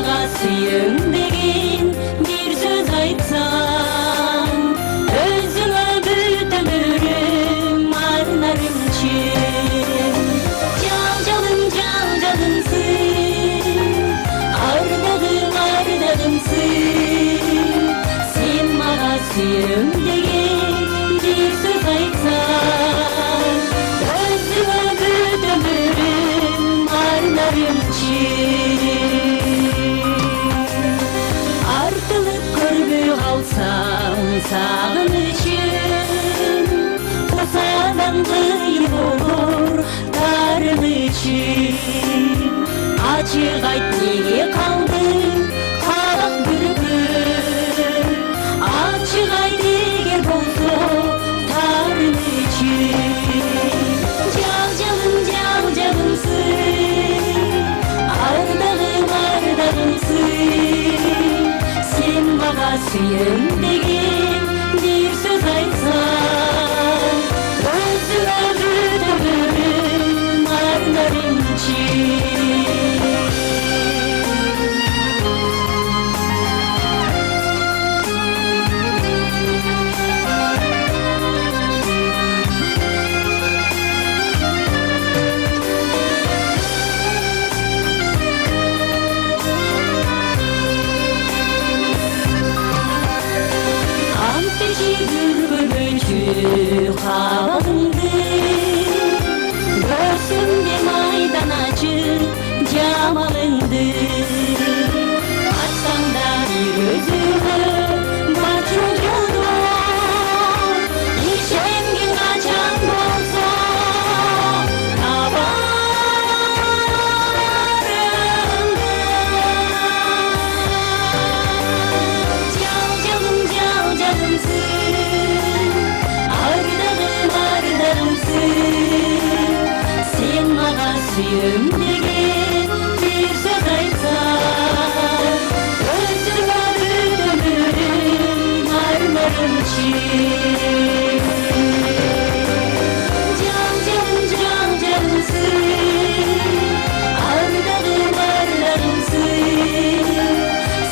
мага сүйөм деген бир сөз айтсаң, өзүңө бүт өмүрүм арнарымчы. Жалжалымсың, ардагымсың, сен мага сүйөм деген бир сөз айтсаң, өзүңө бүт өмүрүм арнарымчы. Артылып көрбөй калсам сагынычым, тосадан кыйын болор тарым ичим. Ачык айт, неге калдың кабак бүркүп? Ачык айт, эгер болсо тарым ичим. Жалжалымсың, ардагымсың, сен мага сүйөм деген бир сөз айтсаң, өзүңө бүт өмүрүм арнарымчы. Кабагыңды көрсөмде майдан ачып жамалыңды, ачсаң да бир өзүңө бачуу жолдор, ишенгиң качан болсо табарыңды. Жалжалымсың, сен мага сүйөм деген бир сөз айтсаң, өзүңө бүт өмүрүм арнарымчы. Жалжалымсың, ардагымсың,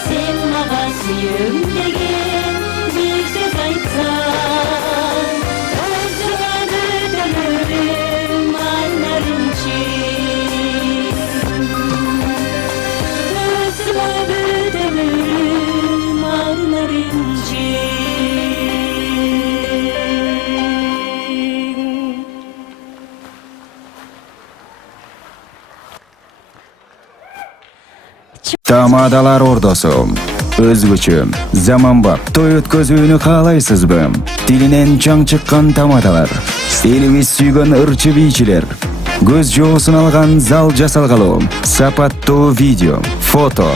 сен мага сүйөм деген бир сөз айтсаң, өзүңө бүт өмүрүм арнарымчы. Өзүңө бүт өмүрүм арнарымчы. Тамадалар ордосу өзгөчө заманбап той өткөзүүнү каалайсызбы? Тилинен чаң чыккан тамадалар, элибиз сүйгөн ырчы бийчилер, көз жоосун алган зал жасалгалуу, сапаттуу видео, фото.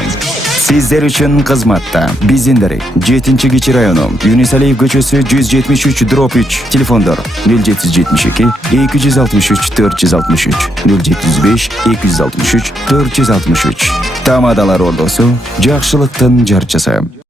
Сиздер үчүн кызматта биздин дарек 7-Кичи району, Юнусалиев көчөсү 173/3, телефондор 0772 263 463, 075 263 463. Тамадалар ордосу, жакшылыктын жарчысы.